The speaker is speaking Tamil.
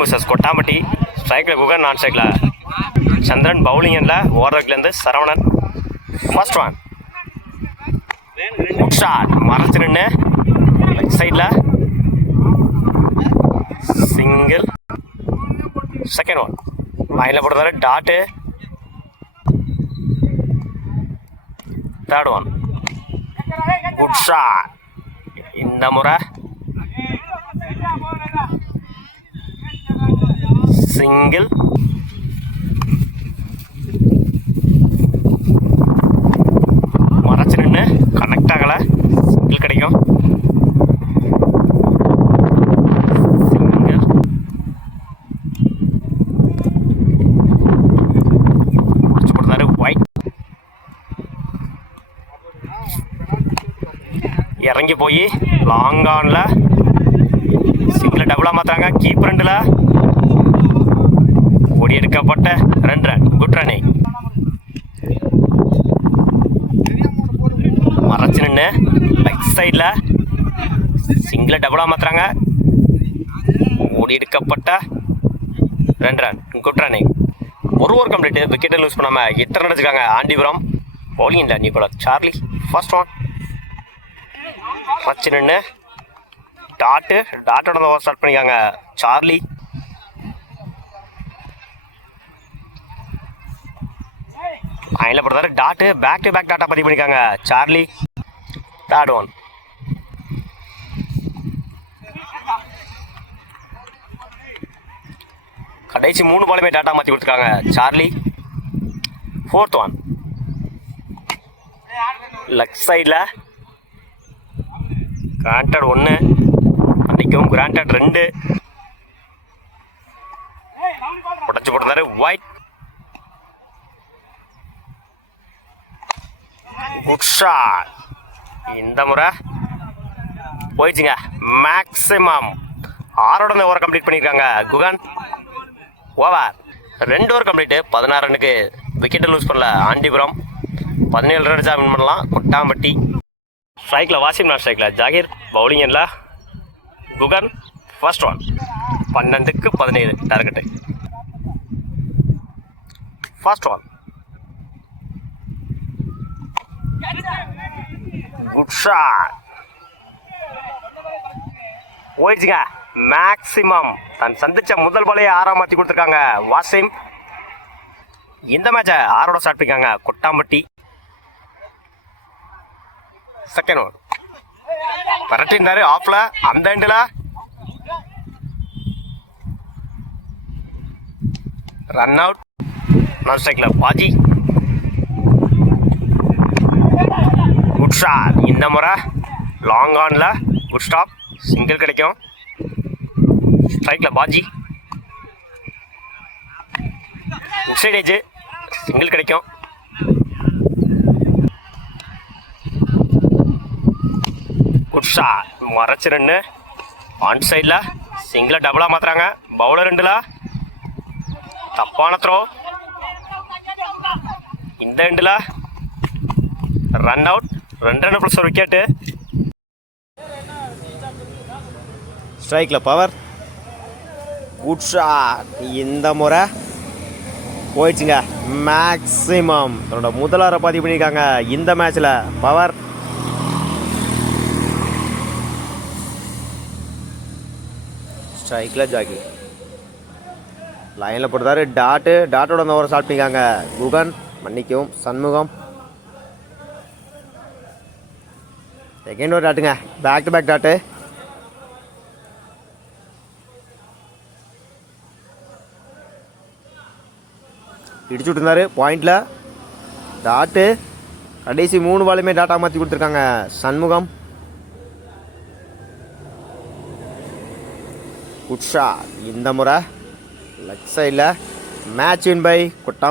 மிஸ்ஸஸ் கொட்டாம்பட்டி ஸ்ட்ரைக்கில் குகன், நான் ஸ்ட்ரைக்கில் சந்திரன், பவுலிங்கில் ஓவர்லேருந்து Saravanan. First one good shot, மறைச்சு நின்று லெக் சைடில் சிங்கிள். செகண்ட் ஒன் லைனில் போடுறதால dot. Third one good shot, இந்த முறை சிங்கிள். மறைச்சு நின்று கனெக்ட் ஆகலை, சிங்கிள் கிடைக்கும். சிங்கிள். கொடுத்தாரு ஒயிட். இறங்கி போய் லாங் ஆனில் சிங்கிள் டபுளாக மாற்றுறாங்க. கீப் ரெண்டில் ஓடி எடுக்கப்பட்ட 2 ரன். Good running. மறைச்சு நின்று லெக் சைடில் சிங்கிள் டபுளாக மாற்றுறாங்க. ஓடி எடுக்கப்பட்ட 2 ரன். Good running. ஒரு ஓவர் கம்ப்ளீட்டு. விக்கெட்டை லூஸ் பண்ணாமல் 8 ரன் அடிச்சிருக்காங்க ஆண்டிபுரம். பவுலிங் இல்லை நியூ சார்லி. ஃபர்ஸ்ட் ஒன் மறைச்சு நின்று டாட்டோட ஓவர் ஸ்டார்ட் பண்ணிக்காங்க சார்லி. லைனில் போடுறாரு டாட்டு. பேக் டு பேக் டாட்டா பதிவு பண்ணிக்காங்க சார்லி. தேர்ட் ஒன் கடைசி 3 பாலுமே டாட்டா மாற்றி கொடுத்துருக்காங்க சார்லி. ஃபோர்த் ஒன் லெக் சைடில் கிராண்டட் 1, அன்றைக்கும் கிராண்டட் 2 உடச்சி போட்டுருந்தாரு ஒயிட். குட் ஷாட், இந்த முறை போயிடுச்சுங்க. மேக்ஸிமம் 6 ஓவர் கம்ப்ளீட் பண்ணியிருக்காங்க குகன். Over 2 over complete. 16 ரன்னுக்கு விக்கெட்டை லூஸ் பண்ணல ஆண்டிபுரம். 17 ரன் அடிச்சா வின் பண்ணலாம் கொட்டாம்பட்டி. ஸ்ட்ரைக்கில் வாசிம், நான் ஸ்ட்ரைக்கில் ஜாகிர். பவுலிங்கில் குகன். ஃபர்ஸ்ட் ஒன் 12க்கு 17 target. First one good shot, போயிடுச்சுங்க. மேக்ஸிமம் தான் சந்திச்ச முதல் பாலையை 6 மாற்றி கொடுத்துருக்காங்க வாசிம். இந்த மேட்சை 6 ஸ்டார்ட் பண்ணிக்காங்க கொட்டாம்பட்டி. செகண்ட் ஓவர் பரட்டிருந்தாரு ஆஃப்ல, அந்த எண்டில் ரன் அவுட். நான் ஸ்ட்ரைக்கில் பாஜி. குட் ஷாட், இந்த முறை லாங் ஆனில் குட் ஸ்டாப், சிங்கிள் கிடைக்கும். ஸ்ட்ரைக்கில் பாஜி. சைட் ஏஜ் சிங்கிள் கிடைக்கும். குட் ஷாட், மறைச்சு நின்று ஆன் சைடில் சிங்கிளை டபுளாக மாற்றுறாங்க. பவுலர் 2ல் தப்பான த்ரோ. இந்த எண்டில் ரன் அவுட். 2 ரன் ப்ளஸ் ஒரு விக்கெட்டு. ஸ்ட்ரைக்கில் பவர். குட் ஷாட், இந்த முறை போயிடுச்சுங்க. மேக்ஸிமம் தன்னோட முதல் ஓவரை பதிவு பண்ணியிருக்காங்க இந்த மேட்ச்சில் பவர். ஸ்ட்ரைக்கில் ஜாகி. லைனில் போட்டுதாரு டாட்டோட அந்த ஓவரை ஸ்டார்ட் பண்ணிக்காங்க குகன், மன்னிக்கவும் சண்முகம். செகண்ட் ஓவர் டாட்டுங்க, பேக் டு பேக் டாட்டு. இடிச்சு விட்டுருந்தாரு பாயிண்டில் டாட்டு. கடைசி 3 பாலுமே டாட்டா மாற்றி கொடுத்துருக்காங்க சண்முகம். குட் ஷாட், இந்த முறை லெக் சைடில் மேட்ச் வின் பை கொட்டா.